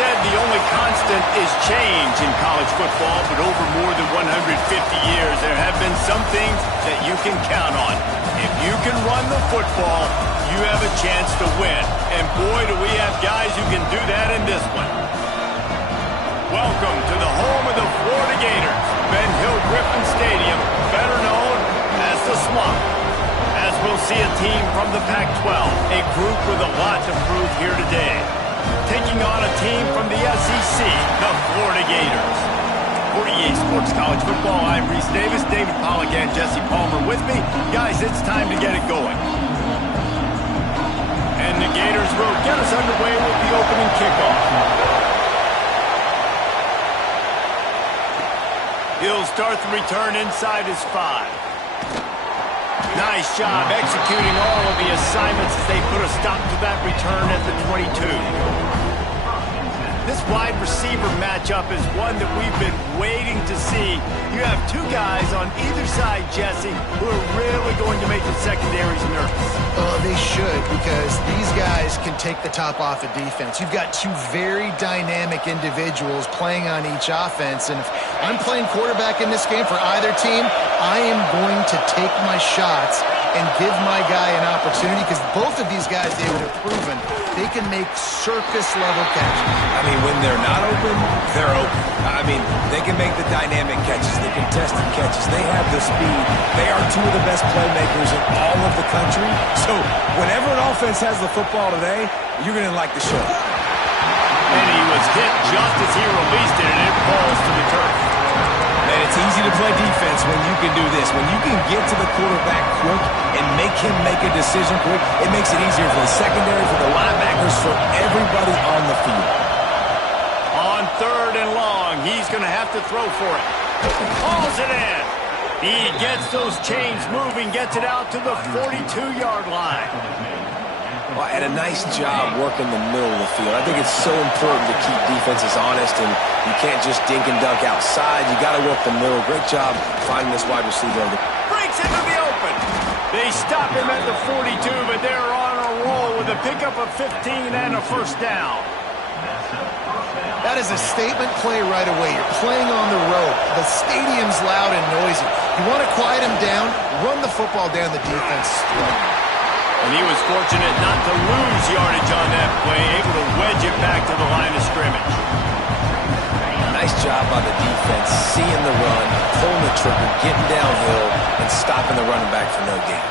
said the only constant is change in college football, but over more than 150 years, there have been some things that you can count on. If you can run the football, you have a chance to win. And boy, do we have guys who can do that in this one. Welcome to the home of the Florida Gators, Ben Hill Griffin Stadium, better known as the Swamp. As we'll see a team from the Pac-12, a group with a lot to prove here today. Taking on a team from the SEC, the Florida Gators. For EA Sports College Football, I'm Reese Davis, David Pollack, and Jesse Palmer with me. Guys, it's time to get it going. And the Gators will get us underway with the opening kickoff. He'll start the return inside his 5. Nice job executing all of the assignments as they put a stop to that return at the 22. This wide receiver matchup is one that we've been waiting to see. You have two guys on either side, Jesse, who are really going to make the secondaries nervous. They should, because these guys can take the top off of defense. You've got two very dynamic individuals playing on each offense, and if I'm playing quarterback in this game for either team, I am going to take my shots and give my guy an opportunity, because both of these guys, they would have proven they can make circus-level catches. I mean, when they're not open, they're open. I mean, they can make the dynamic catches, the contested catches. They have the speed. They are two of the best playmakers in all of the country. So whenever an offense has the football today, you're going to like the show. And he was hit just as he released it, and it falls to the turf. Man, it's easy to play defense when you can do this. When you can get to the quarterback quick and make him make a decision quick, it makes it easier for the secondary, for the linebackers, for everybody on the field. On 3rd and long, he's going to have to throw for it. Hauls it in. He gets those chains moving, gets it out to the 42-yard line. Well, and a nice job working the middle of the field. I think it's so important to keep defenses honest, and you can't just dink and dunk outside. You got to work the middle. Great job finding this wide receiver. Breaks into the open. They stop him at the 42, but they're on a roll with a pickup of 15 and a first down. That is a statement play right away. You're playing on the road. The stadium's loud and noisy. You want to quiet him down, run the football down the defense's throat. And he was fortunate not to lose yardage on that play, able to wedge it back to the line of scrimmage. Nice job by the defense, seeing the run, pulling the trigger, getting downhill, and stopping the running back for no gain.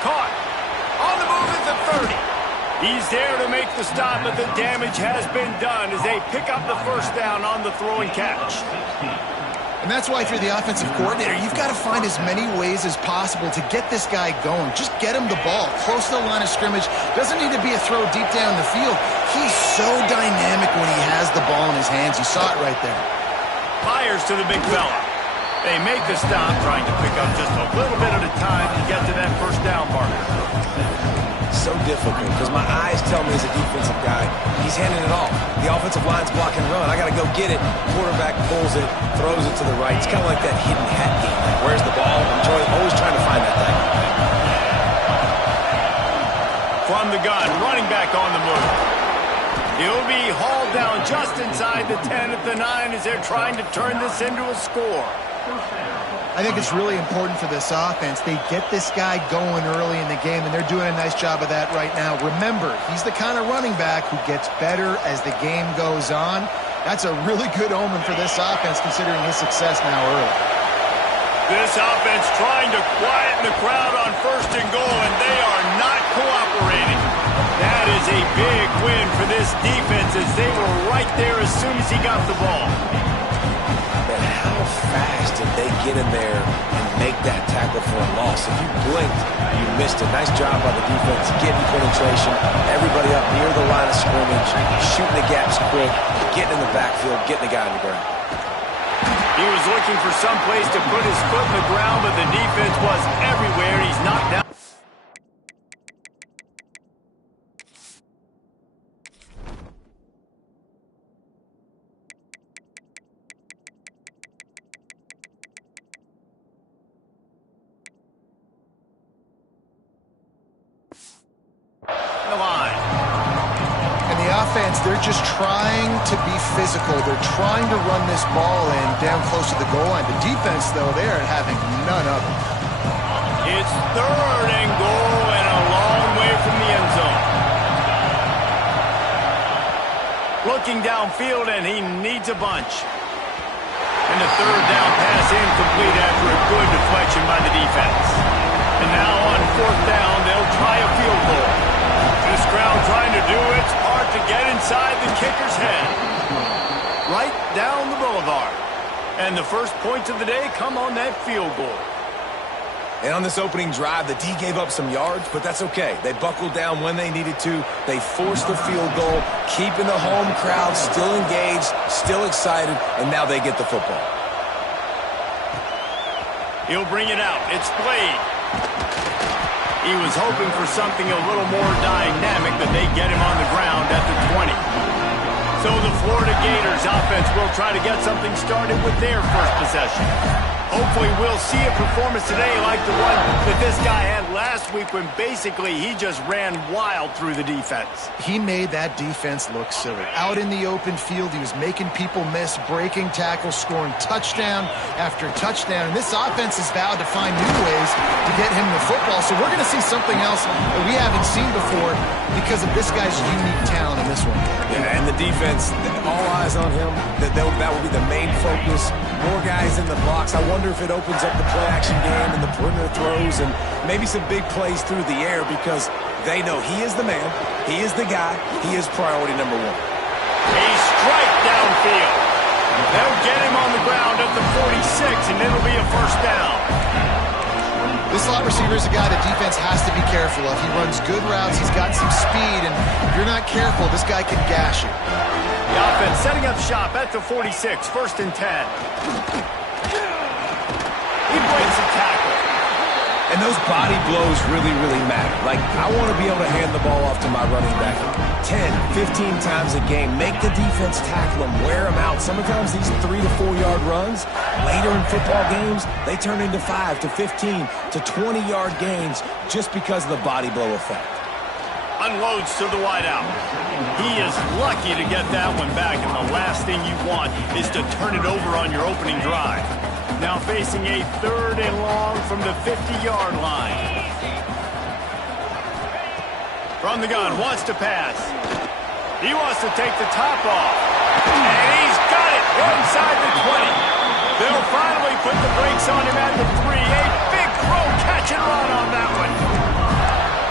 Caught. On the move at the 30. He's there to make the stop, but the damage has been done as they pick up the first down on the throw and catch. And that's why if you're the offensive coordinator, you've got to find as many ways as possible to get this guy going. Just get him the ball close to the line of scrimmage. Doesn't need to be a throw deep down the field. He's so dynamic when he has the ball in his hands. You saw it right there. Fires to the big fella. They make the stop, trying to pick up just a little bit at a time to get to that first down marker. So difficult, because my eyes tell me as a defensive guy, he's handing it off. The offensive line's blocking run. I got to go get it. Quarterback pulls it, throws it to the right. It's kind of like that hidden hat game. Like, where's the ball? I'm always trying to find that thing. From the gun, running back on the move. He'll be hauled down just inside the 10 at the 9 as they're trying to turn this into a score. I think it's really important for this offense. They get this guy going early in the game, and they're doing a nice job of that right now. Remember, he's the kind of running back who gets better as the game goes on. That's a really good omen for this offense, considering his success now early. This offense trying to quieten the crowd on 1st and goal, and they are not cooperating. That is a big win for this defense as they were right there as soon as he got the ball. Man, how fast did they get in there and make that tackle for a loss? If you blinked, you missed it. Nice job by the defense, getting penetration, everybody up near the line of scrimmage, shooting the gaps quick, getting in the backfield, getting the guy on the ground. He was looking for some place to put his foot in the ground, but the defense was everywhere. He's knocked down. they're just trying to be physical. They're trying to run this ball in down close to the goal line. The defense, though, they're having none of it. It's 3rd and goal and a long way from the end zone. Looking downfield, and he needs a bunch. And the 3rd down pass incomplete after a good deflection by the defense. And now on 4th down, they'll try a field goal. This crowd trying to do its part to get inside the kicker's head. Right down the boulevard. And the first points of the day come on that field goal. And on this opening drive, the D gave up some yards, but that's okay. They buckled down when they needed to. They forced the field goal, keeping the home crowd still engaged, still excited, and now they get the football. He'll bring it out. It's Blade. He was hoping for something a little more dynamic, but they get him on the ground at the 20. So the Florida Gators offense will try to get something started with their first possession. Hopefully we'll see a performance today like the one that this guy had last week when basically he just ran wild through the defense. He made that defense look silly. Out in the open field, he was making people miss, breaking tackles, scoring touchdown after touchdown. And this offense has vowed to find new ways to get him the football. So we're going to see something else that we haven't seen before because of this guy's unique talent in this one. Yeah, and the defense, all eyes on him. That will be the main focus. More guys in the box. I wonder if it opens up the play-action game and the perimeter throws and maybe some big plays through the air because they know he is the man, he is the guy, he is priority number 1. A strike downfield. They'll get him on the ground at the 46, and it'll be a first down. This slot receiver is a guy the defense has to be careful of. He runs good routes, he's got some speed, and if you're not careful, this guy can gash you. The offense setting up shop at the 46, 1st and 10. He breaks a tackle. And those body blows really, really matter. Like, I want to be able to hand the ball off to my running back 10, 15 times a game. Make the defense tackle him, wear him out. Sometimes these 3 to 4 yard runs, later in football games, they turn into 5 to 15 to 20 yard gains just because of the body blow effect. Unloads to the wideout. He is lucky to get that one back, and the last thing you want is to turn it over on your opening drive. Now facing a 3rd and long from the 50-yard line. From the gun, wants to pass. He wants to take the top off. And he's got it inside the 20. They'll finally put the brakes on him at the 3. A big throw, catch and run on that one.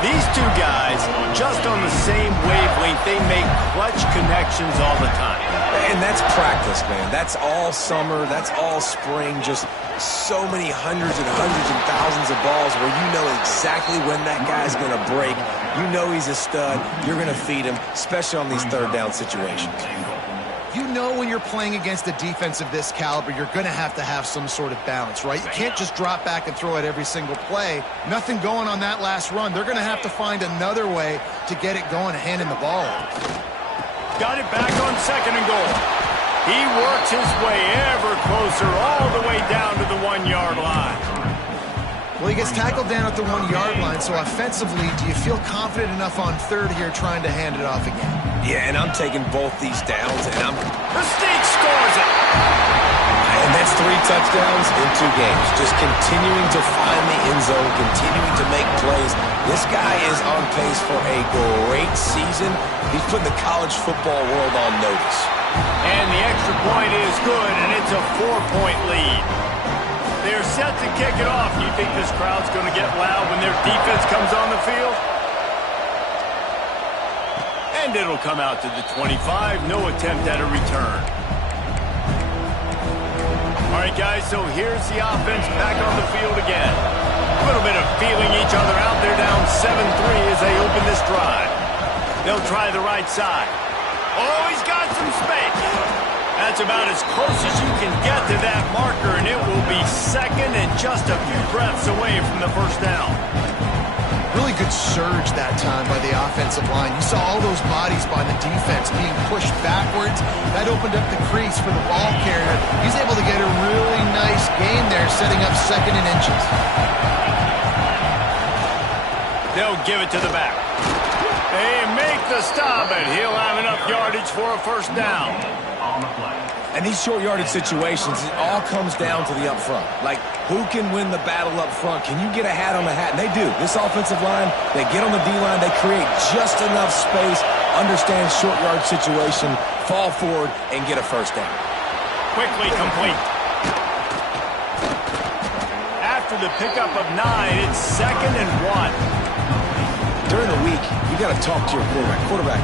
These two guys, just on the same wavelength, they make clutch connections all the time. And that's practice, man. That's all summer. That's all spring. Just so many hundreds and thousands of balls where you know exactly when that guy's going to break. You know he's a stud. You're going to feed him, especially on these 3rd down situations. You know when you're playing against a defense of this caliber, you're going to have some sort of balance, right? You can't just drop back and throw it every single play. Nothing going on that last run. They're going to have to find another way to get it going and handing the ball off. Got it back on 2nd and goal. He works his way ever closer all the way down to the 1 yard line. Well, he gets tackled down at the 1 yard line, so offensively, do you feel confident enough on 3rd here trying to hand it off again? Yeah, and I'm taking both these downs, and Mystique scores it! And that's 3 touchdowns in 2 games. Just continuing to find the end zone, continuing to make plays. This guy is on pace for a great season. He's putting the college football world on notice. And the extra point is good, and it's a 4-point lead. They're set to kick it off. Do you think this crowd's going to get loud when their defense comes on the field? And it'll come out to the 25. No attempt at a return. All right, guys, so here's the offense back on the field again. A little bit of feeling each other out. They're down 7-3 as they open this drive. They'll try the right side. Oh, he's got some space. That's about as close as you can get to that marker, and it will be 2nd and just a few breaths away from the first down. Really good surge that time by the offensive line. You saw all those bodies by the defense being pushed backwards. That opened up the crease for the ball carrier. He's able to get a really nice gain there, setting up 2nd and inches. They'll give it to the back. They make the stop, and he'll have enough yardage for a first down. And these short yardage situations, it all comes down to the up front. Like, who can win the battle up front? Can you get a hat on a hat? And they do. This offensive line, they get on the D-line, they create just enough space, understand short yard situation, fall forward, and get a first down. Quickly complete. After the pickup of 9, it's 2nd and 1. During the week, you got to talk to your quarterback. Quarterback,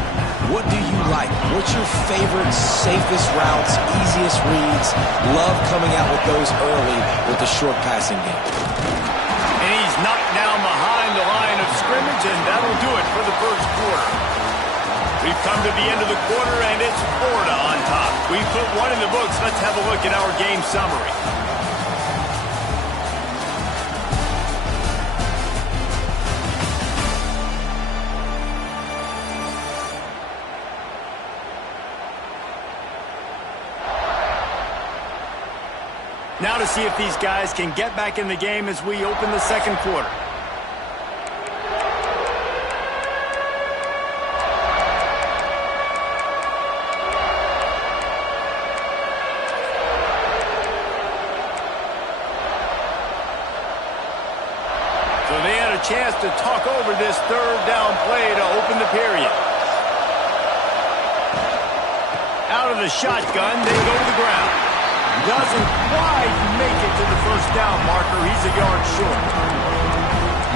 what do you like? What's your favorite, safest routes, easiest reads? Love coming out with those early with the short passing game. And he's knocked down behind the line of scrimmage, and that'll do it for the first quarter. We've come to the end of the quarter, and it's Florida on top. We put one in the books. Let's have a look at our game summary. Now to see if these guys can get back in the game as we open the second quarter. So they had a chance to talk over this third down play to open the period. Out of the shotgun, they go to the ground. Doesn't quite make it to the first down marker. He's a yard short.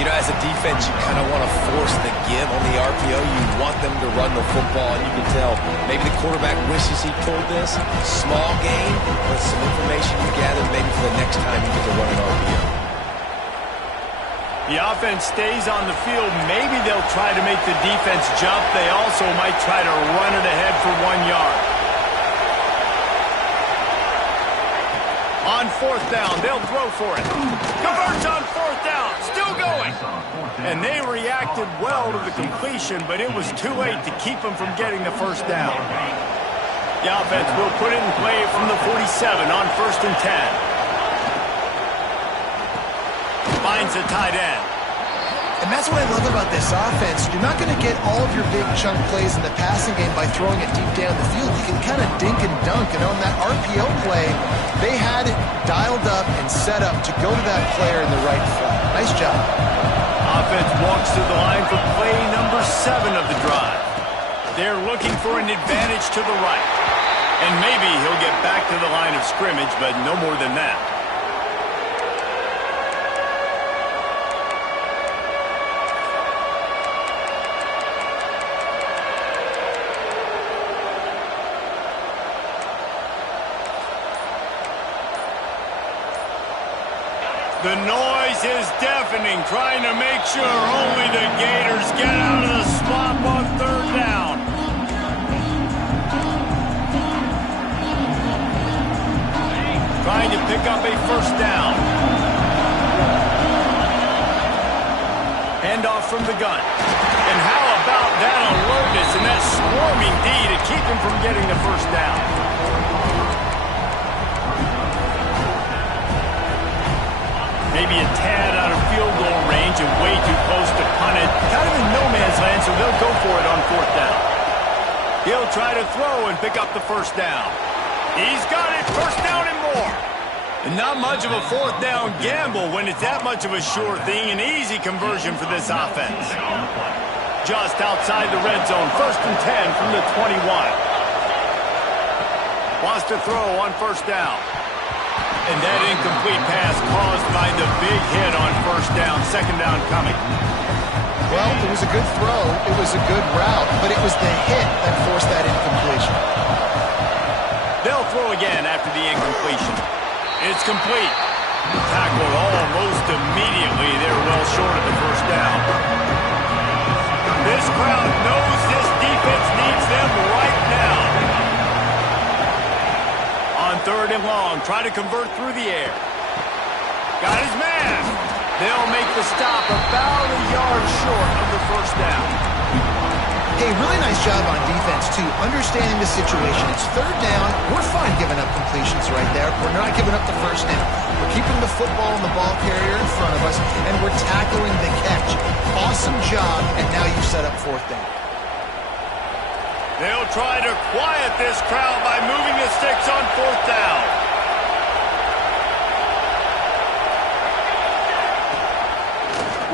You know, as a defense, you kind of want to force the give on the RPO. You want them to run the football, and you can tell maybe the quarterback wishes he pulled this. Small gain, but some information you gathered maybe for the next time you get to run an RPO. The offense stays on the field. Maybe they'll try to make the defense jump. They also might try to run it ahead for 1 yard. On fourth down, they'll throw for it. Converts on fourth down, still going. And they reacted well to the completion, but it was too late to keep them from getting the first down. The offense will put it in play from the 47 on 1st and 10. Finds a tight end. And that's what I love about this offense. You're not going to get all of your big chunk plays in the passing game by throwing it deep down the field. You can kind of dink and dunk. And on that RPO play, they had it dialed up and set up to go to that player in the right flat. Nice job. Offense walks to the line for play number 7 of the drive. They're looking for an advantage to the right. And maybe he'll get back to the line of scrimmage, but no more than that. The noise is deafening, trying to make sure only the Gators get out of the swamp on third down. Trying to pick up a first down. Handoff from the gun. And how about that alertness and that swarming D to keep him from getting the first down? Maybe a tad out of field goal range and way too close to punt it. Kind of in no man's land, so they'll go for it on fourth down. He'll try to throw and pick up the first down. He's got it, first down and more. And not much of a fourth down gamble when it's that much of a sure thing. An easy conversion for this offense. Just outside the red zone, 1st and 10 from the 21. Wants to throw on first down. And that incomplete pass caused by the big hit on first down. Second down coming. Well, it was a good throw. It was a good route, but it was the hit that forced that incompletion. They'll throw again after the incompletion. It's complete. Tackled almost immediately. They're well short of the first down. This crowd knows this defense needs them right now. On third and long, try to convert through the air. Got his man. They'll make the stop about a yard short of the first down. Hey, really nice job on defense, too, understanding the situation. It's third down. We're fine giving up completions right there. We're not giving up the first down. We're keeping the football and the ball carrier in front of us, and we're tackling the catch. Awesome job, and now you set up fourth down. They'll try to quiet this crowd by moving the sticks on 4th down.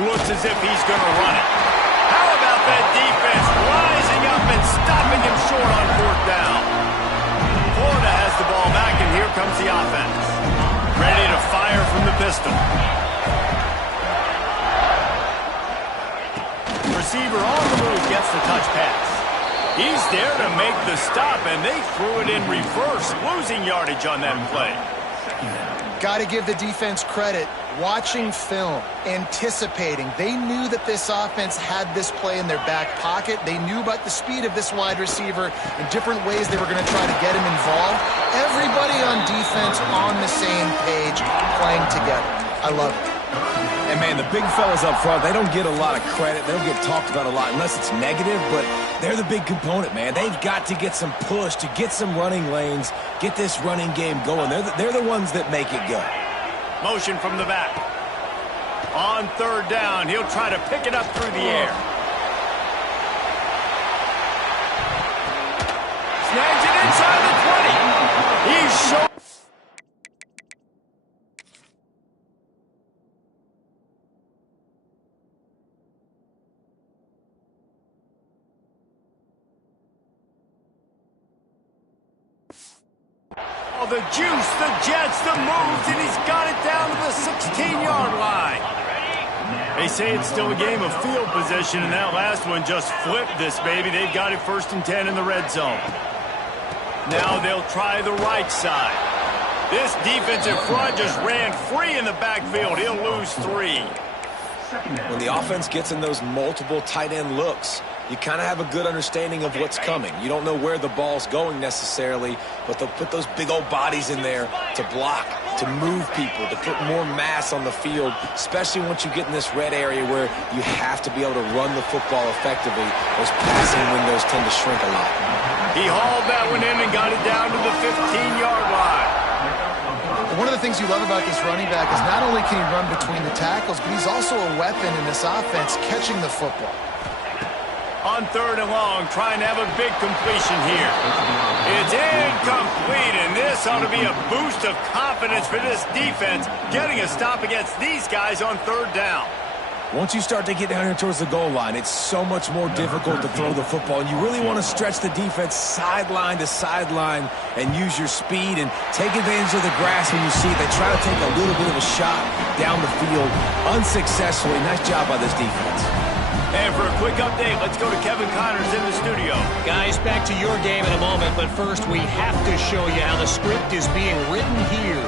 Looks as if he's going to run it. How about that defense rising up and stopping him short on 4th down? Florida has the ball back, and here comes the offense. Ready to fire from the pistol. Receiver on the move gets the touch pass. He's there to make the stop, and they threw it in reverse, losing yardage on that play. Got to give the defense credit. Watching film, anticipating. They knew that this offense had this play in their back pocket. They knew about the speed of this wide receiver and different ways they were going to try to get him involved. Everybody on defense on the same page, playing together. I love it. And, man, the big fellas up front, they don't get a lot of credit. They don't get talked about a lot unless it's negative, but they're the big component, man. They've got to get some push, to get some running lanes, get this running game going. They're the ones that make it go. Motion from the back. On 3rd down, he'll try to pick it up through the air. Snags it inside the 20. He's short. The juice, the jets, the moves, and he's got it down to the 16-yard line. They say it's still a game of field position, and that last one just flipped this baby. They've got it 1st and 10 in the red zone. Now they'll try the right side. This defensive front just ran free in the backfield. He'll lose 3. When the offense gets in those multiple tight end looks, you kind of have a good understanding of what's coming. You don't know where the ball's going necessarily, but they'll put those big old bodies in there to block, to move people, to put more mass on the field, especially once you get in this red area where you have to be able to run the football effectively. Those passing windows tend to shrink a lot. He hauled that one in and got it down to the 15-yard line. One of the things you love about this running back is not only can he run between the tackles, but he's also a weapon in this offense catching the football. On 3rd and long, trying to have a big completion here. It's incomplete, and this ought to be a boost of confidence for this defense, getting a stop against these guys on 3rd down. Once you start to get down here towards the goal line, it's so much more difficult to throw the football, and you really want to stretch the defense sideline to sideline and use your speed and take advantage of the grass when you see it. They try to take a little bit of a shot down the field unsuccessfully. Nice job by this defense. And for a quick update, let's go to Kevin Connors in the studio. Guys, back to your game in a moment, but first we have to show you how the script is being written here.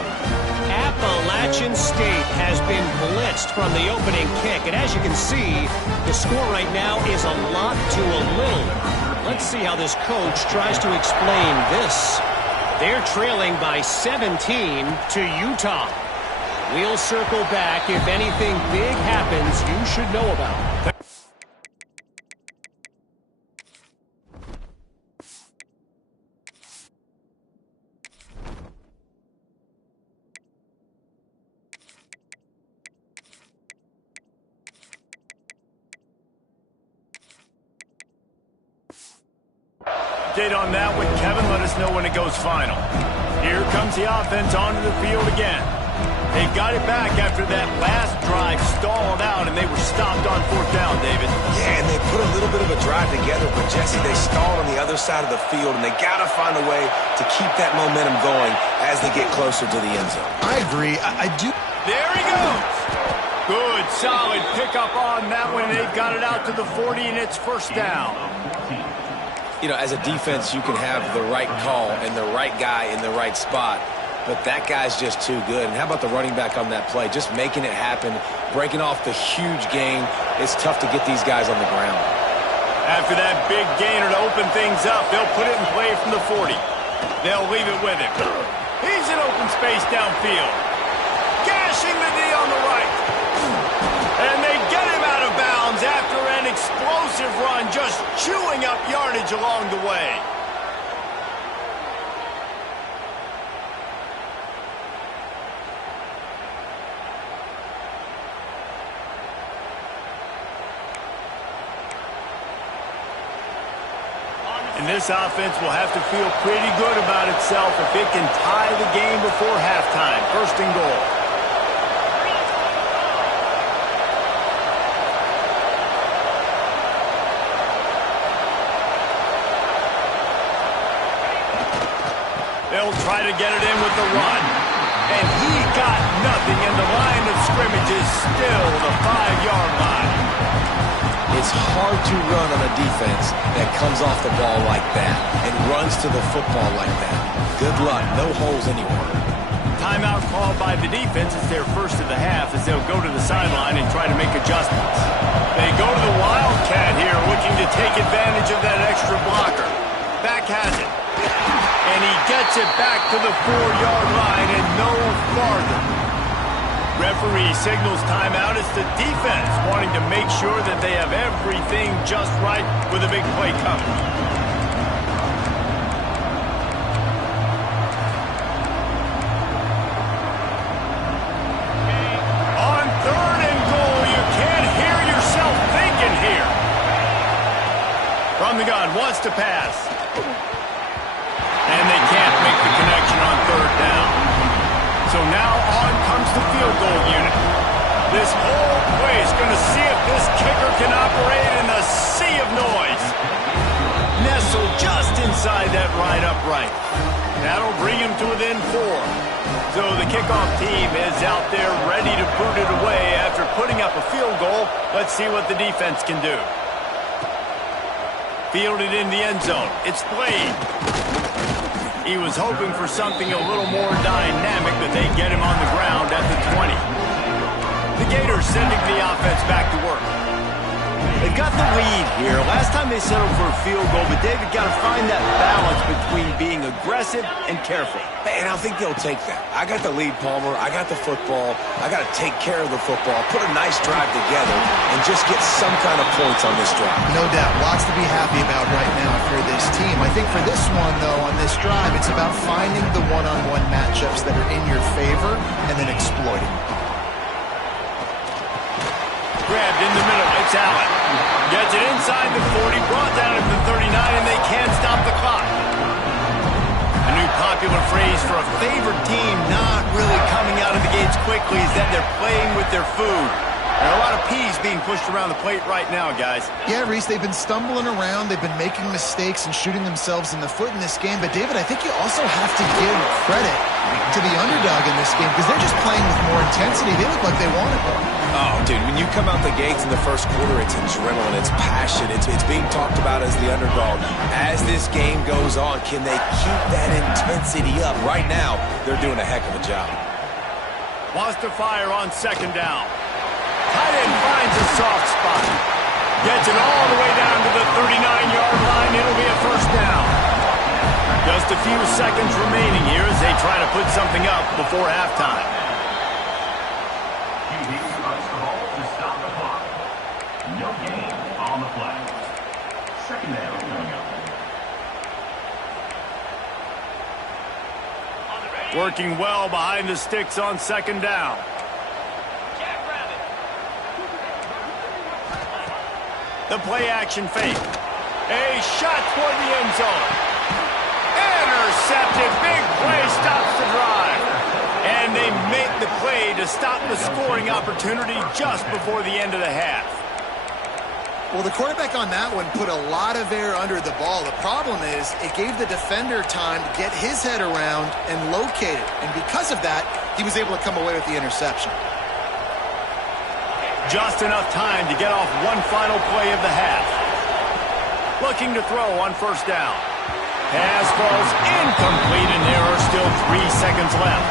Appalachian State has been blitzed from the opening kick, and as you can see, the score right now is a lot to a little. Let's see how this coach tries to explain this. They're trailing by 17 to Utah. We'll circle back if anything big happens you should know about. Update on that with Kevin. Let us know when it goes final. Here comes the offense onto the field again. They've got it back after that last drive stalled out, and they were stopped on 4th down, David. Yeah, and they put a little bit of a drive together, but, Jesse, they stalled on the other side of the field, and they got to find a way to keep that momentum going as they get closer to the end zone. I agree. I do. There he goes. Good, solid pickup on that one. They've got it out to the 40, and it's 1st down. You know, as a defense, you can have the right call and the right guy in the right spot, but that guy's just too good. And how about the running back on that play? Just making it happen, breaking off the huge gain. It's tough to get these guys on the ground. After that big gainer to open things up, they'll put it in play from the 40. They'll leave it with him. He's in open space downfield. Gashing the D on the right. And they get him out of bounds after an explosive run, just chewing up yardage along the way. And this offense will have to feel pretty good about itself if it can tie the game before halftime. First and goal. They'll try to get it in with the run. And he got nothing, and the line of scrimmage is still the 5-yard line. It's hard to run on a defense that comes off the ball like that and runs to the football like that. Good luck. No holes anywhere. Timeout called by the defense. It's their first of the half as they'll go to the sideline and try to make adjustments. They go to the Wildcat here, looking to take advantage of that extra blocker. Back has it. And he gets it back to the 4-yard line and no farther. Referee signals timeout. It's the defense wanting to make sure that they have everything just right with a big play coming. On 3rd and goal, you can't hear yourself thinking here. From the gun, wants to pass. And they can't make the connection on 3rd down. So now on comes the field goal unit. This whole play is going to see if this kicker can operate in a sea of noise. Nestled just inside that right upright. That'll bring him to within 4. So the kickoff team is out there ready to boot it away after putting up a field goal. Let's see what the defense can do. Fielded in the end zone. It's played. He was hoping for something a little more dynamic, but they get him on the ground at the 20. The Gators sending the offense back to work. They've got the lead here. Last time they settled for a field goal, but David got to find that balance between being aggressive and careful. And I think they'll take that. I got the lead, Palmer. I got the football. I got to take care of the football, put a nice drive together, and just get some kind of points on this drive. No doubt. Lots to be happy about right now for this team. I think for this one, though, on this drive, it's about finding the one-on-one matchups that are in your favor and then exploiting. Grabbed in the middle. It's Allen. Gets it inside the 40, brought down at the 39, and they can't stop the clock. A new popular phrase for a favored team not really coming out of the gates quickly is that they're playing with their food. There are a lot of peas being pushed around the plate right now, guys. Yeah, Reese, they've been stumbling around. They've been making mistakes and shooting themselves in the foot in this game. But, David, I think you also have to give credit to the underdog in this game because they're just playing with more intensity. They look like they want it. Oh, dude, when you come out the gates in the first quarter, it's adrenaline, it's passion, it's being talked about as the underdog. As this game goes on, can they keep that intensity up? Right now, they're doing a heck of a job. Wants to fire on 2nd down. Tight end finds a soft spot. Gets it all the way down to the 39-yard line. It'll be a 1st down. Just a few seconds remaining here as they try to put something up before halftime. No gain on the play. 2nd down coming up. Working well behind the sticks on 2nd down. The play action fake. A shot toward the end zone. Intercepted. Big play stops the drive. And they make the play to stop the scoring opportunity just before the end of the half. Well, the quarterback on that one put a lot of air under the ball. The problem is it gave the defender time to get his head around and locate it. And because of that, he was able to come away with the interception. Just enough time to get off one final play of the half. Looking to throw on 1st down. Pass falls incomplete, and there are still 3 seconds left.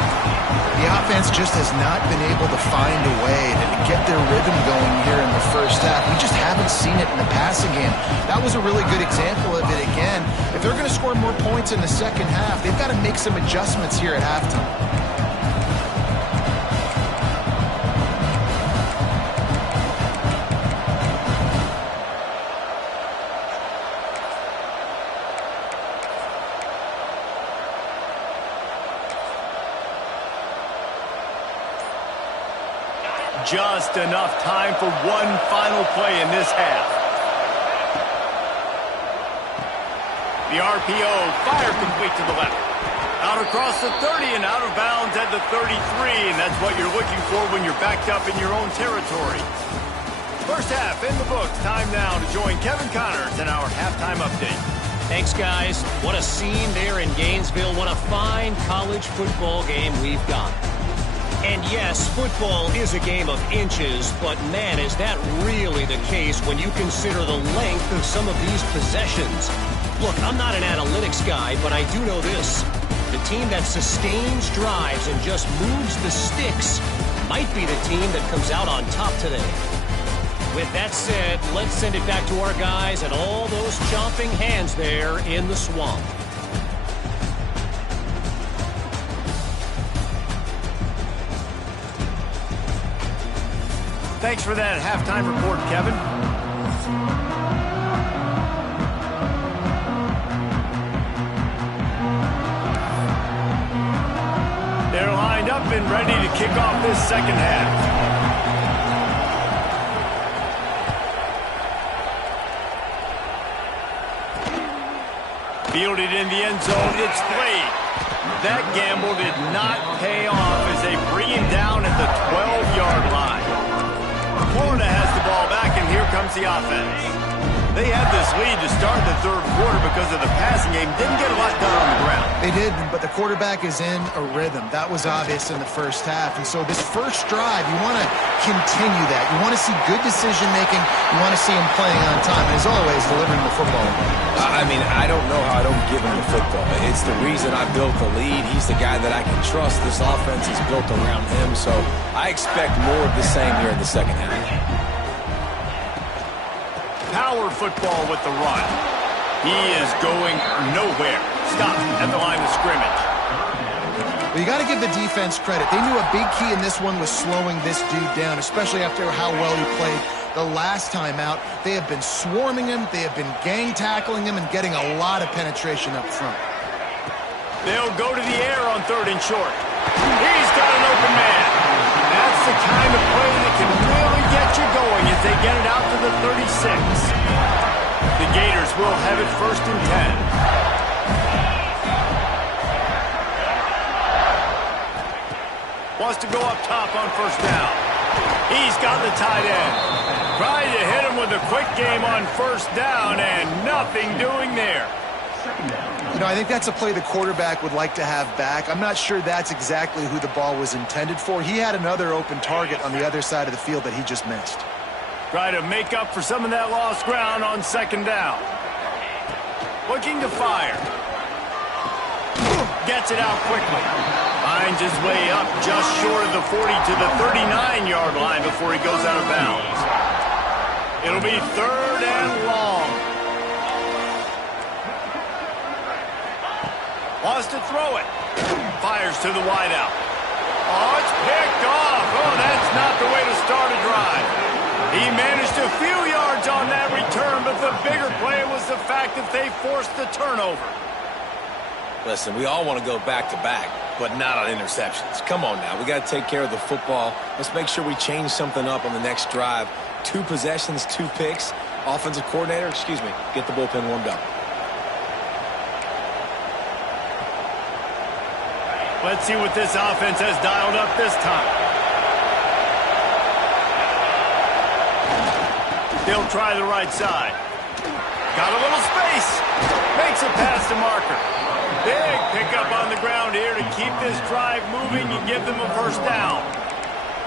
The offense just has not been able to find a way to get their rhythm going here in the first half. We just haven't seen it in the passing game. That was a really good example of it again. If they're going to score more points in the second half, they've got to make some adjustments here at halftime. Just enough time for one final play in this half. The RPO, fire complete to the left. Out across the 30 and out of bounds at the 33, and that's what you're looking for when you're backed up in your own territory. First half in the books. Time now to join Kevin Connors in our halftime update. Thanks, guys. What a scene there in Gainesville. What a fine college football game we've got. And yes, football is a game of inches, but man, is that really the case when you consider the length of some of these possessions. Look, I'm not an analytics guy, but I do know this. The team that sustains drives and just moves the sticks might be the team that comes out on top today. With that said, let's send it back to our guys and all those chomping hands there in the swamp. Thanks for that halftime report, Kevin. They're lined up and ready to kick off this second half. Fielded in the end zone, it's Slade. That gamble did not pay off as they bring him down at the 12-yard line. Florida has the ball back, and here comes the offense. They had this lead to start the third quarter because of the passing game. Didn't get a lot done on the ground. They did, but the quarterback is in a rhythm. That was obvious in the first half. And so this first drive, you want to continue that. You want to see good decision-making. You want to see him playing on time. And as always, delivering the football. I mean, I don't know how I don't give him the football. It's the reason I built the lead. He's the guy that I can trust. This offense is built around him. So I expect more of the same here in the second half. Power football with the run. He is going nowhere. Stopped at the line of scrimmage. Well, you got to give the defense credit. They knew a big key in this one was slowing this dude down, especially after how well he played the last time out. They have been swarming him. They have been gang tackling him and getting a lot of penetration up front. They'll go to the air on third and short. He's got an open man. That's the kind of play that can really get you going as they get it out to the 36. The Gators will have it first and 10. Wants to go up top on first down. He's got the tight end. Trying to hit him with a quick game on first down, and nothing doing there. You know, I think that's a play the quarterback would like to have back. I'm not sure that's exactly who the ball was intended for. He had another open target on the other side of the field that he just missed. Try to make up for some of that lost ground on second down. Looking to fire. Gets it out quickly. Finds his way up just short of the 40 to the 39-yard line before he goes out of bounds. It'll be third and long. Wants to throw it. Fires to the wideout. Oh, it's picked off. Oh, that's not the way to start a drive. He managed a few yards on that return, but the bigger play was the fact that they forced the turnover. Listen, we all want to go back-to-back, but not on interceptions. Come on now. We got to take care of the football. Let's make sure we change something up on the next drive. 2 possessions, 2 picks. Offensive coordinator, get the bullpen warmed up. Let's see what this offense has dialed up this time. They'll try the right side. Got a little space. Makes a pass to Marker. Big pickup on the ground here to keep this drive moving and give them a first down.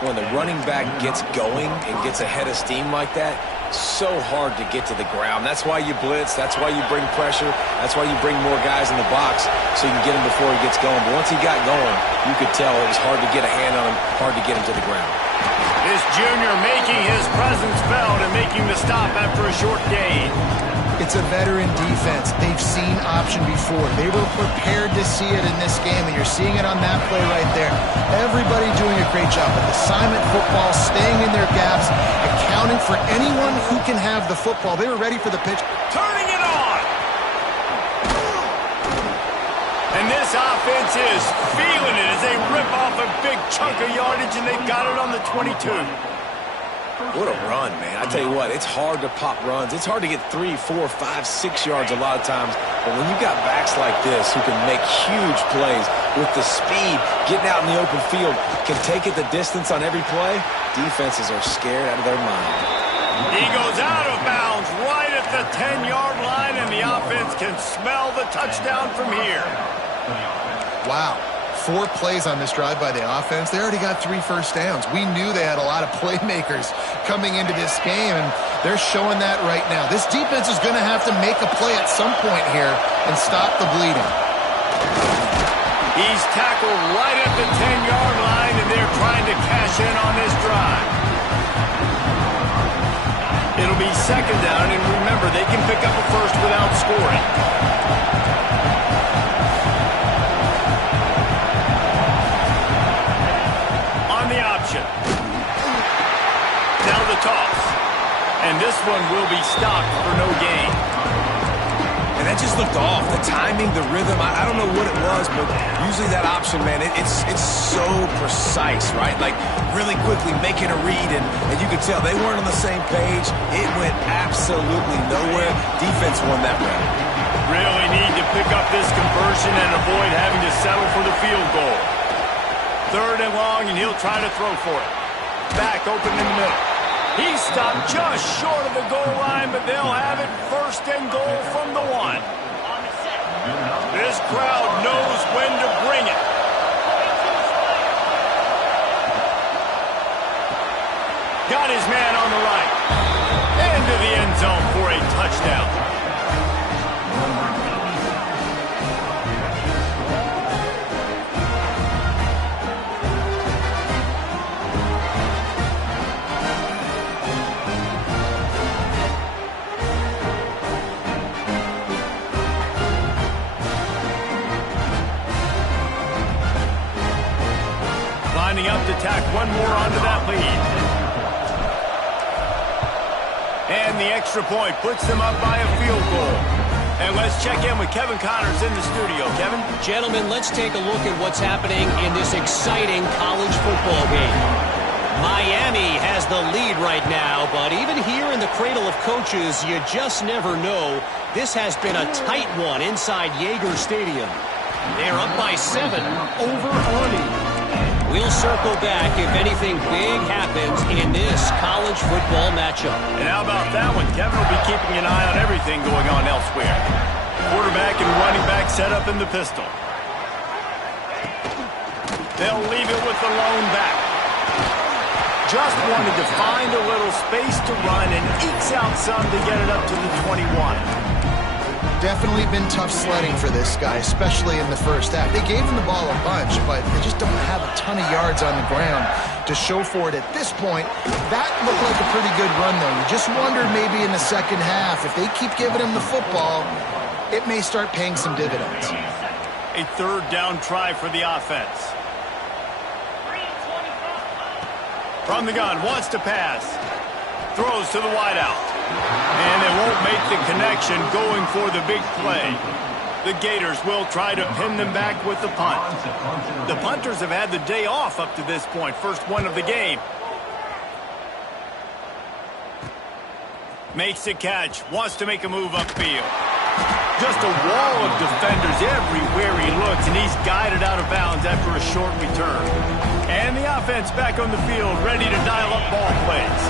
When the running back gets going and gets ahead of steam like that, so hard to get to the ground. That's why you blitz. That's why you bring pressure. That's why you bring more guys in the box so you can get him before he gets going. But once he got going, you could tell it was hard to get a hand on him, hard to get him to the ground. This junior making his presence felt and making the stop after a short gain. It's a veteran defense. They've seen option before. They were prepared to see it in this game, and you're seeing it on that play right there. Everybody doing a great job with assignment football, staying in their gaps, accounting for anyone who can have the football. They were ready for the pitch. Turning it on! And this offense is feeling it as they rip off a big chunk of yardage, and they've got it on the 22. What a run, man. I tell you what, it's hard to pop runs. It's hard to get 3, 4, 5, 6 yards a lot of times. But when you got backs like this who can make huge plays with the speed, getting out in the open field, can take it the distance on every play, defenses are scared out of their mind. He goes out of bounds right at the 10-yard line, and the offense can smell the touchdown from here. Wow. 4 plays on this drive by the offense. They already got 3 first downs. We knew they had a lot of playmakers coming into this game, and they're showing that right now. This defense is going to have to make a play at some point here and stop the bleeding. He's tackled right at the 10-yard line, and they're trying to cash in on this drive. It'll be second down, and remember, they can pick up a first without scoring. Now the toss. And this one will be stopped for no gain. And that just looked off. The timing, the rhythm, I don't know what it was, but usually that option, man, it's so precise, right? Like really quickly making a read, and you could tell they weren't on the same page. It went absolutely nowhere. Defense won that round. Really need to pick up this conversion and avoid having to settle for the field goal. 3rd and long, and he'll try to throw for it. Back open in the middle. He stopped just short of the goal line, but they'll have it 1st and goal from the 1. This crowd knows when to bring it. Got his man on the right. Into the end zone for a touchdown. Lining up to tack one more onto that lead. And the extra point puts them up by a field goal. And let's check in with Kevin Connors in the studio. Kevin? Gentlemen, let's take a look at what's happening in this exciting college football game. Miami has the lead right now, but even here in the cradle of coaches, you just never know. This has been a tight one inside Yager Stadium. They're up by 7 over Army. We'll circle back if anything big happens in this college football matchup. And how about that one? Kevin will be keeping an eye on everything going on elsewhere. Quarterback and running back set up in the pistol. They'll leave it with the lone back. Just wanted to find a little space to run and ekes out some to get it up to the 21. Definitely been tough sledding for this guy, especially in the first half. They gave him the ball a bunch, but they just don't have a ton of yards on the ground to show for it at this point. That looked like a pretty good run, though. You just wondered maybe in the second half, if they keep giving him the football, it may start paying some dividends. A 3rd down try for the offense. From the gun, wants to pass. Throws to the wideout. And they won't make the connection going for the big play. The Gators will try to pin them back with the punt. The punters have had the day off up to this point. First one of the game. Makes the catch. Wants to make a move upfield. Just a wall of defenders everywhere he looks, and he's guided out of bounds after a short return. And the offense back on the field, ready to dial up ball plays.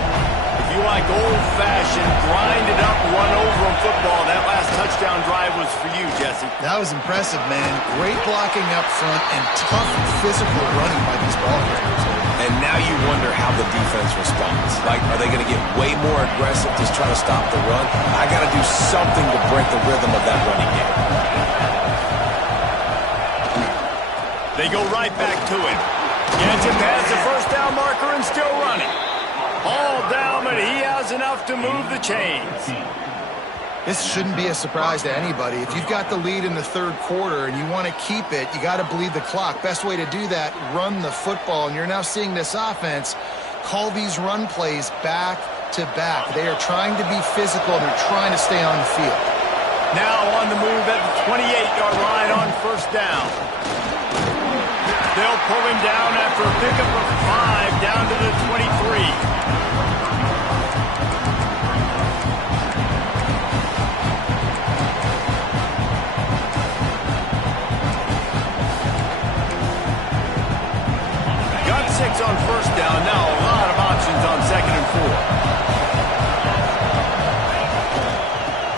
If you like old-fashioned, grind-it-up, run-over football, that last touchdown drive was for you, Jesse. That was impressive, man. Great blocking up front and tough physical running by these ball carriers. And now you wonder how the defense responds. Like, are they going to get way more aggressive to try to stop the run? I got to do something to break the rhythm of that running game. They go right back to it. Gets it past the first down marker and still running. All down, but he has enough to move the chains. This shouldn't be a surprise to anybody. If you've got the lead in the 3rd quarter and you want to keep it, you got to bleed the clock. Best way to do that, run the football. And you're now seeing this offense call these run plays back to back. They are trying to be physical. They're trying to stay on the field. Now on the move at the 28-yard line on 1st down. They'll pull him down after a pickup of 5 down to the 23. Got 6 on first down. Now a lot of options on 2nd and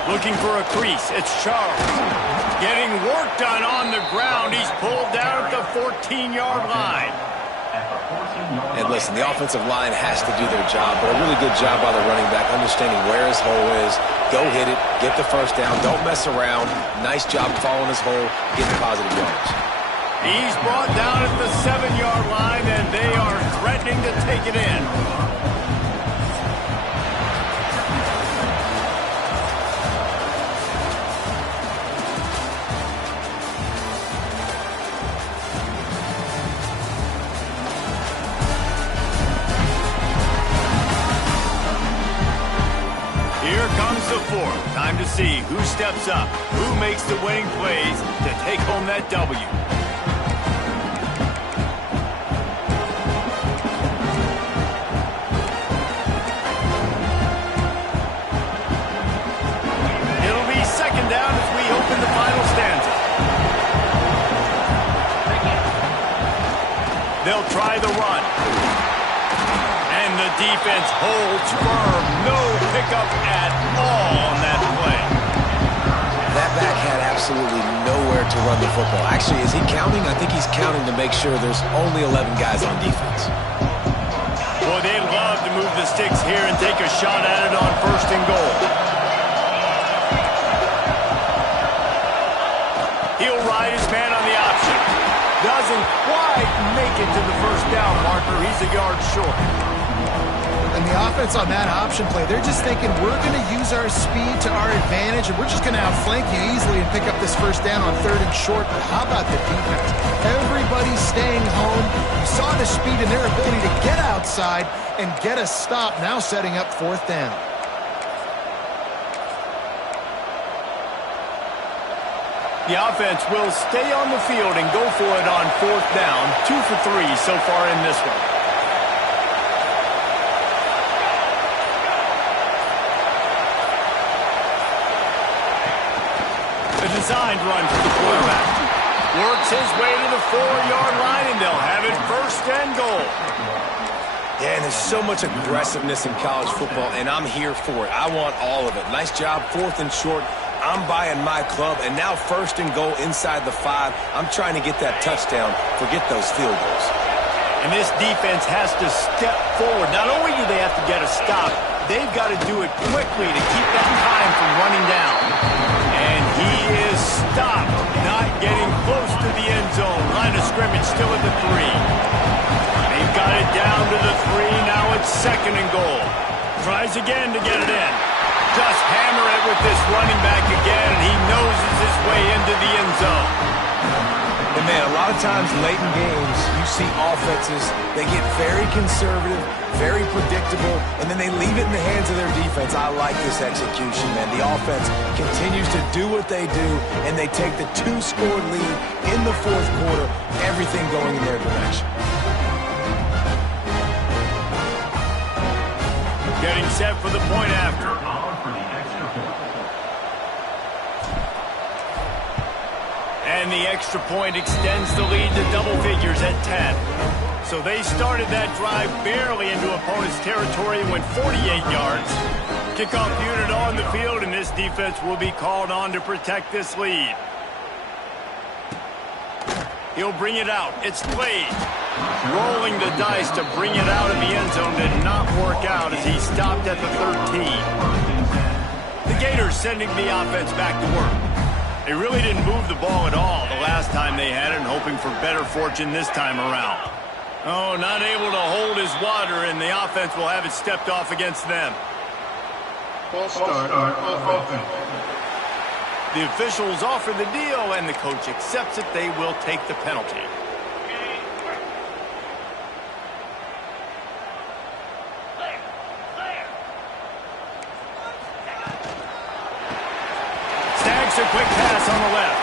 4. Looking for a crease. It's Charles. Getting work done on the ground. He's pulled down at the 14-yard line. And listen, the offensive line has to do their job, but a really good job by the running back, understanding where his hole is. Go hit it, get the first down, don't mess around. Nice job following his hole, getting positive yards. He's brought down at the 7-yard line, and they are threatening to take it in. Here comes the 4th. Time to see who steps up, who makes the winning plays to take home that W. It'll be 2nd down as we open the final stanza. They'll try the run. And the defense holds firm. No pickup at all on that play. That back had absolutely nowhere to run the football. Actually, is he counting? I think he's counting to make sure there's only 11 guys on defense. Boy, they'd love to move the sticks here and take a shot at it on 1st and goal. He'll ride his man on the option. Doesn't quite make it to the 1st down marker. He's a yard short. And the offense on that option play, they're just thinking we're going to use our speed to our advantage and we're just going to outflank you easily and pick up this 1st down on 3rd and short. But how about the defense? Everybody's staying home. You saw the speed and their ability to get outside and get a stop, now setting up 4th down. The offense will stay on the field and go for it on 4th down. 2 for 3 so far in this one. A designed run for the quarterback. Works his way to the 4-yard line, and they'll have it 1st and goal. Yeah, and there's so much aggressiveness in college football, and I'm here for it. I want all of it. Nice job, 4th and short. I'm buying my club, and now 1st and goal inside the 5. I'm trying to get that touchdown. Forget those field goals. And this defense has to step forward. Not only do they have to get a stop, they've got to do it quickly to keep that time from running down. And he is stopped, not getting close to the end zone. Line of scrimmage still at the 3. They've got it down to the 3. Now it's 2nd and goal. Tries again to get it in. Just hammer it with this running back again, and he noses his way into the end zone. And man, a lot of times late in games, you see offenses, they get very conservative, very predictable, and then they leave it in the hands of their defense. I like this execution, man. The offense continues to do what they do, and they take the 2-score lead in the 4th quarter, everything going in their direction. Getting set for the point after. And the extra point extends the lead to double figures at 10. So they started that drive barely into opponent's territory and went 48 yards. Kickoff unit on the field, and this defense will be called on to protect this lead. He'll bring it out. It's played. Rolling the dice to bring it out of the end zone did not work out as he stopped at the 13. The Gators sending the offense back to work. They really didn't move the ball at all the last time they had it, and hoping for better fortune this time around. Oh, not able to hold his water, and the offense will have it stepped off against them. False start on offense. The officials offer the deal, and the coach accepts it. They will take the penalty. Snags a quick pass on the left,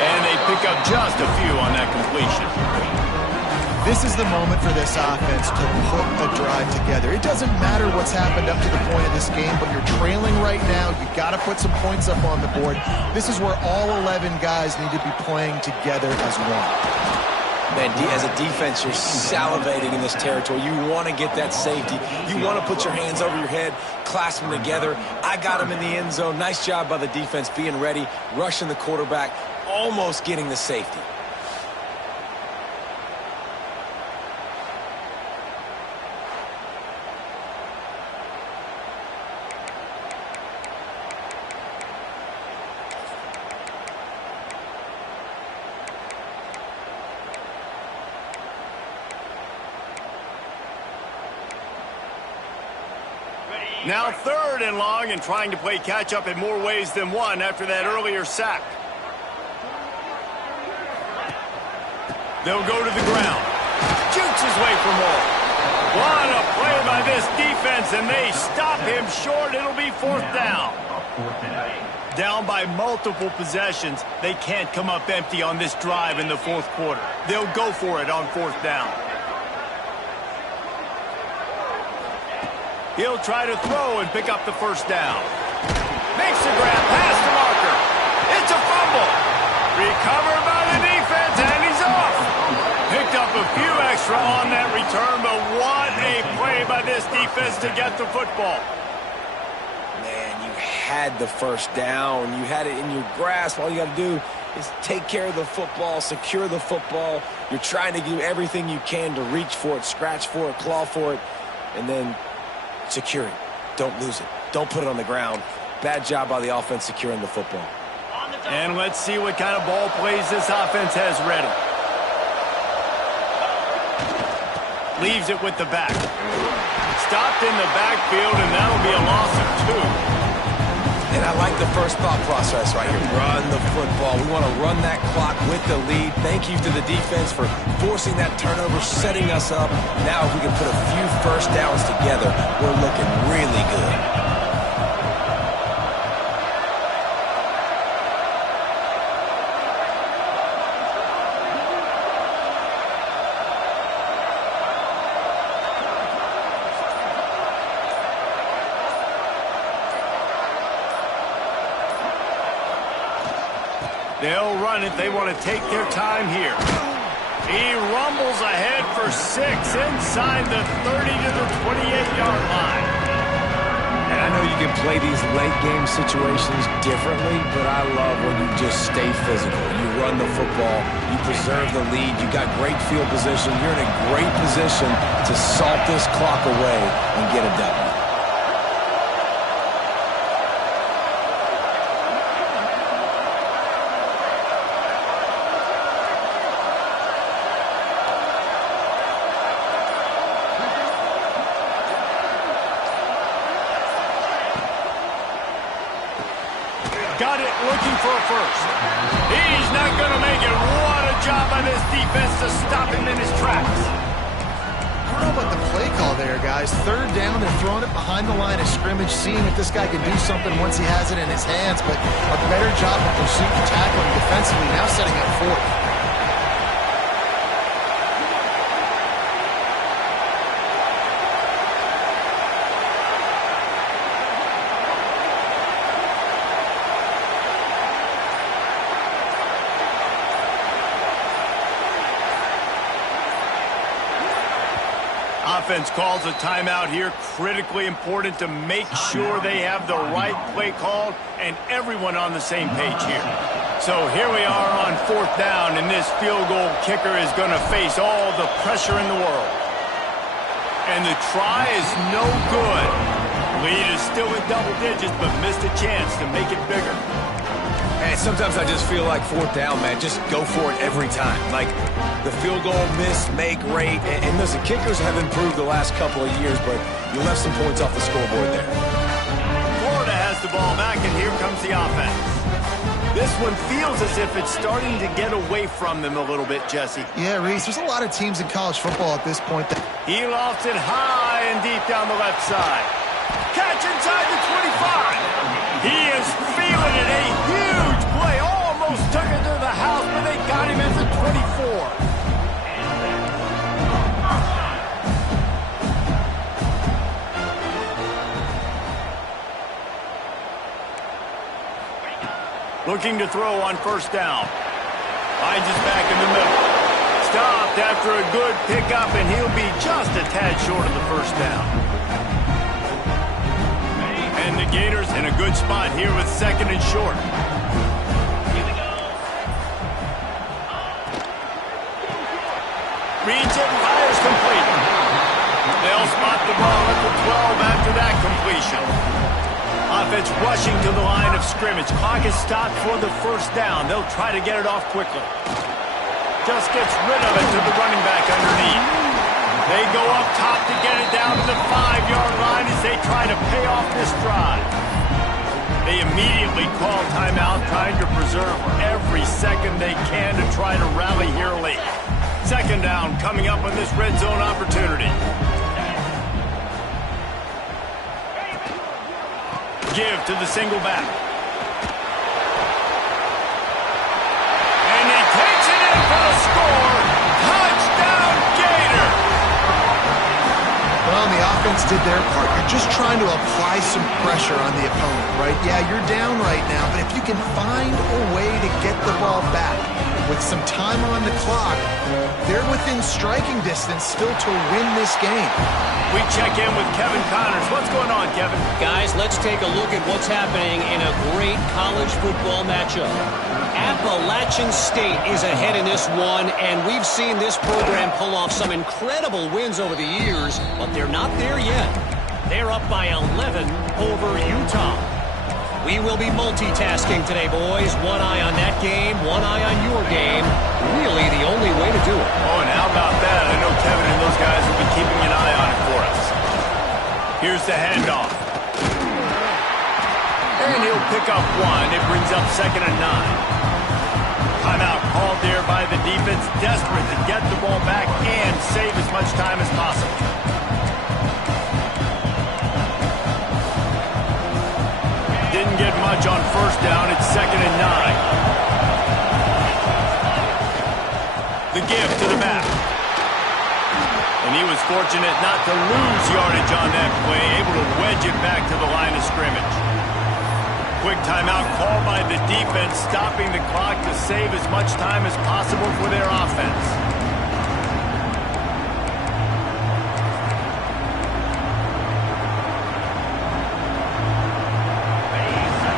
and they pick up just a few on that completion. This is the moment for this offense to put a drive together. It doesn't matter what's happened up to the point of this game, but you're trailing right now. You've got to put some points up on the board. This is where all 11 guys need to be playing together as one. Man, as a defense, you're salivating in this territory. You want to get that safety. You want to put your hands over your head, clasp them together. I got him in the end zone. Nice job by the defense being ready, rushing the quarterback, almost getting the safety. Now 3rd and long, and trying to play catch-up in more ways than one after that earlier sack. They'll go to the ground. Jukes his way for more. What a play by this defense, and they stop him short. It'll be 4th down. Down by multiple possessions. They can't come up empty on this drive in the 4th quarter. They'll go for it on 4th down. He'll try to throw and pick up the 1st down. Makes the grab past the marker. It's a fumble. Recovered by the defense, and he's off. Picked up a few extra on that return, but what a play by this defense to get the football. Man, you had the 1st down. You had it in your grasp. All you got to do is take care of the football, secure the football. You're trying to do everything you can to reach for it, scratch for it, claw for it, and then secure it. Don't lose it. Don't put it on the ground. Bad job by the offense securing the football. And let's see what kind of ball plays this offense has ready. Leaves it with the back. Stopped in the backfield, and that'll be a loss of 2. And I like the first thought process right here. Run the football. We want to run that clock with the lead. Thank you to the defense for forcing that turnover, setting us up. Now if we can put a few 1st downs together, we're looking really good. They'll run it. They want to take their time here. He rumbles ahead for 6 inside the 30 to the 28-yard line. And I know you can play these late-game situations differently, but I love when you just stay physical. You run the football. You preserve the lead. You got great field position. You're in a great position to salt this clock away and get a W. Got it, looking for a 1st. He's not going to make it. What a job by this defense to stop him in his tracks. I don't know about the play call there, guys. 3rd down, they're throwing it behind the line of scrimmage, seeing if this guy can do something once he has it in his hands, but a better job of pursuit and tackling defensively, now setting up 4th. Offense calls a timeout here. Critically important to make sure they have the right play called and everyone on the same page here. So here we are on 4th down, and this field goal kicker is going to face all the pressure in the world. And the try is no good. Lead is still in double digits, but missed a chance to make it bigger. And sometimes I just feel like 4th down, man. Just go for it every time. Like the field goal miss, make rate. And listen, kickers have improved the last couple of years, but you left some points off the scoreboard there. Florida has the ball back, and here comes the offense. This one feels as if it's starting to get away from them a little bit, Jesse. Yeah, Reese, there's a lot of teams in college football at this point that... He lofts it high and deep down the left side. Catch inside the 25. He is feeling it. A huge play. Almost took it to the house, but they got him at the 24. Looking to throw on 1st down. Finds his back in the middle. stopped after a good pickup, and he'll be just a tad short of the first down. And the Gators in a good spot here with 2nd and short. Reads it, fires complete. They'll spot the ball at the 12 after that completion. Offense rushing to the line of scrimmage. Clock is stopped for the first down. They'll try to get it off quickly. Just gets rid of it to the running back underneath. They go up top to get it down to the 5-yard line as they try to pay off this drive. They immediately call timeout, trying to preserve every second they can to try to rally here late. 2nd down coming up on this red zone opportunity. Give to the single back. And he takes it in for the score. Touchdown, Gator! Well, the offense did their part. You're just trying to apply some pressure on the opponent, right? Yeah, you're down right now, but if you can find a way to get the ball back with some time on the clock, they're within striking distance still to win this game. We check in with Kevin Connors. What's going on, Kevin? Guys, let's take a look at what's happening in a great college football matchup. Appalachian State is ahead in this one, and we've seen this program pull off some incredible wins over the years, but they're not there yet. They're up by 11 over Utah. We will be multitasking today, boys. One eye on that game, one eye on your game. Really the only way to do it. Oh, and how about that? I know Kevin and those guys will be keeping an eye on it for us. Here's the handoff. And he'll pick up one. It brings up 2nd and 9. Timeout called there by the defense, desperate to get the ball back and save as much time as possible. Didn't get much on first down. It's 2nd and 9. The give to the back. And he was fortunate not to lose yardage on that play, able to wedge it back to the line of scrimmage. Quick timeout called by the defense, stopping the clock to save as much time as possible for their offense.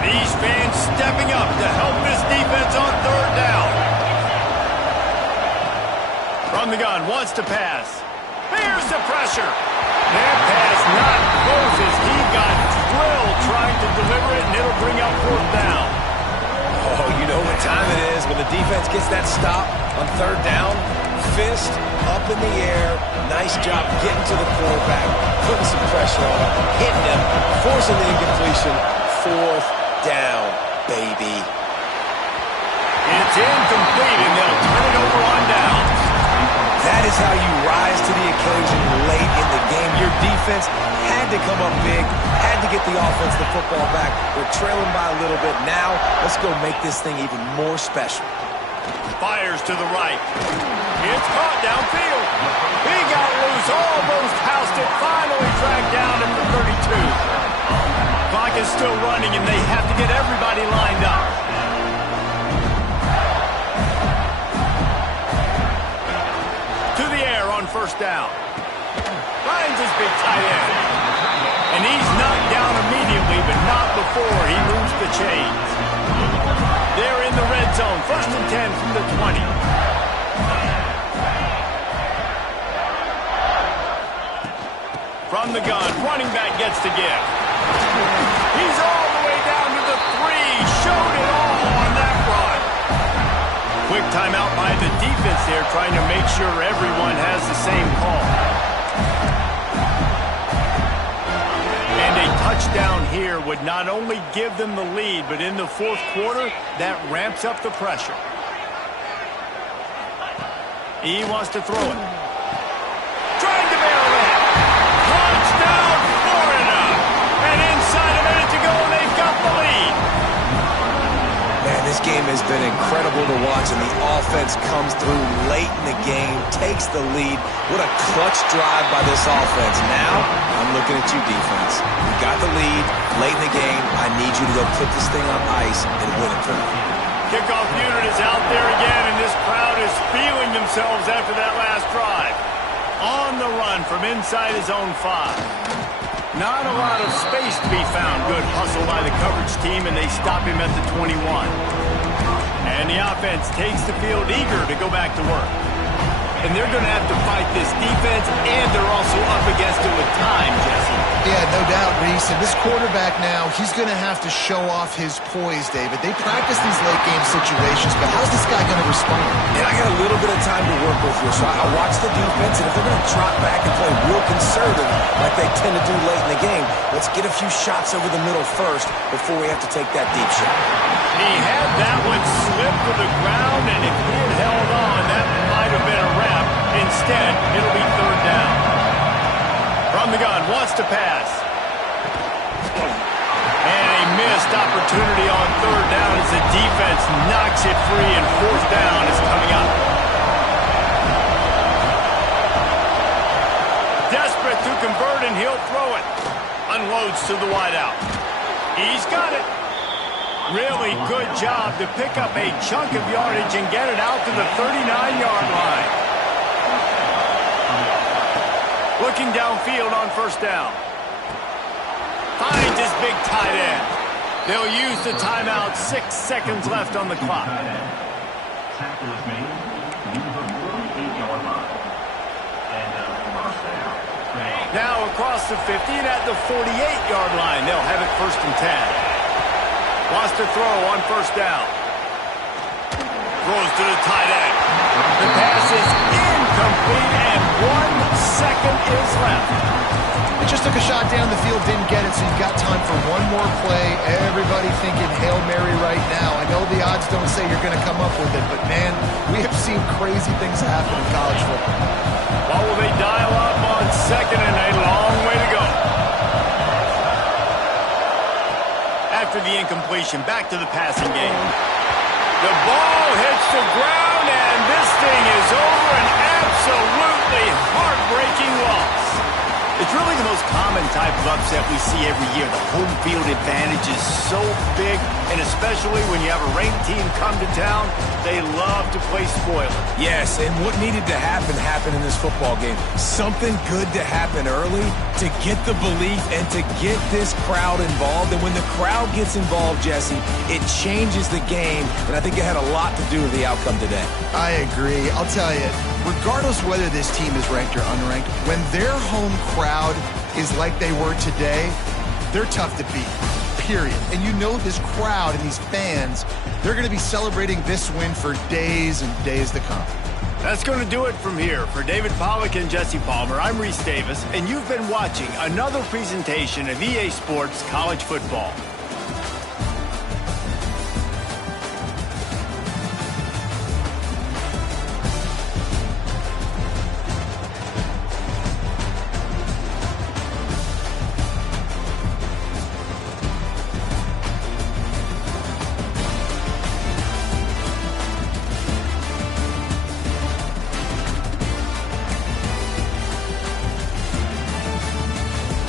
These fans stepping up to help this defense on 3rd down. From the gun, wants to pass. Here's the pressure. That pass not close as he got drilled trying to deliver it, and it'll bring up 4th down. Oh, you know what time it is when the defense gets that stop on 3rd down. Fist up in the air. Nice job getting to the quarterback, putting some pressure on him, hitting him, forcing the incompletion. 4th down, baby. It's incomplete, and they'll turn it over on downs. That is how you rise to the occasion late in the game. Your defense had to come up big, had to get the offense the football back. They're trailing by a little bit. Now, let's go make this thing even more special. Fires to the right. It's caught downfield. He got loose, almost housed it, finally dragged down at the 32. Clock is still running, and they have to get everybody lined up. To the air on 1st down. Finds his big tight end. And he's knocked down immediately, but not before he moves the chains. They're in the red zone. 1st and 10 from the 20. From the gun, running back gets the gift. He's all the way down to the 3. Showed it all on that run. Quick timeout by the defense there, trying to make sure everyone has the same call. And a touchdown here would not only give them the lead, but in the 4th quarter, that ramps up the pressure. He wants to throw it. Trying to barrel it. Touchdown, Florida. And inside a minute to go, they've got the lead. Man, this game has been incredible to watch, and the offense comes through late in the game, takes the lead. What a clutch drive by this offense. Now, I'm looking at you, defense. You got the lead late in the game. I need you to go put this thing on ice and win it for me. Kickoff unit is out there again, and this crowd is feeling themselves after that last drive. On the run from inside his own 5. Not a lot of space to be found. Good hustle by the coverage team, and they stop him at the 21. And the offense takes the field eager to go back to work. And they're going to have to fight this defense, and they're also up against it with time, Jesse. Yeah, no doubt, Reese. And this quarterback now, he's going to have to show off his poise, David. They practice these late-game situations, but how's this guy going to respond? Yeah, I got a little bit of time to work with here, so I watch the defense, and if they're going to drop back and play real conservative like they tend to do late in the game, let's get a few shots over the middle first before we have to take that deep shot. He had that one slip to the ground, and if he had held on, that might have been a wrap. Instead, it'll be third down. From the gun, wants to pass. And a missed opportunity on third down as the defense knocks it free, and fourth down is coming up. Desperate to convert, and he'll throw it. Unloads to the wideout. He's got it. Really good job to pick up a chunk of yardage and get it out to the 39-yard line. Looking downfield on first down. Finds his big tight end. They'll use the timeout. 6 seconds left on the clock. Tackle is made near the 48-yard line. And first down. Now across the 50 and at the 48-yard line. They'll have it first and 10. Wants to throw on first down. Throws to the tight end. The pass is incomplete, and 1 second is left. It just took a shot down the field, didn't get it, so you've got time for one more play. Everybody thinking Hail Mary right now. I know the odds don't say you're going to come up with it, but, man, we have seen crazy things happen in college football. What will they dial up on second and a long way to go? After the incompletion, back to the passing game. The ball hits the ground, and this thing is over. An absolutely heartbreaking loss. It's really the most common type of upset we see every year. The home field advantage is so big, and especially when you have a ranked team come to town, they love to play spoiler. Yes, and what needed to happen happened in this football game. Something good to happen early to get the belief and to get this crowd involved. And when the crowd gets involved, Jesse, it changes the game, and I think it had a lot to do with the outcome today. I agree. I'll tell you, regardless whether this team is ranked or unranked, when their home crowd is like they were today, they're tough to beat, period. And you know this crowd and these fans, they're going to be celebrating this win for days and days to come. That's going to do it from here. For David Pollack and Jesse Palmer, I'm Reese Davis, and you've been watching another presentation of EA Sports College Football.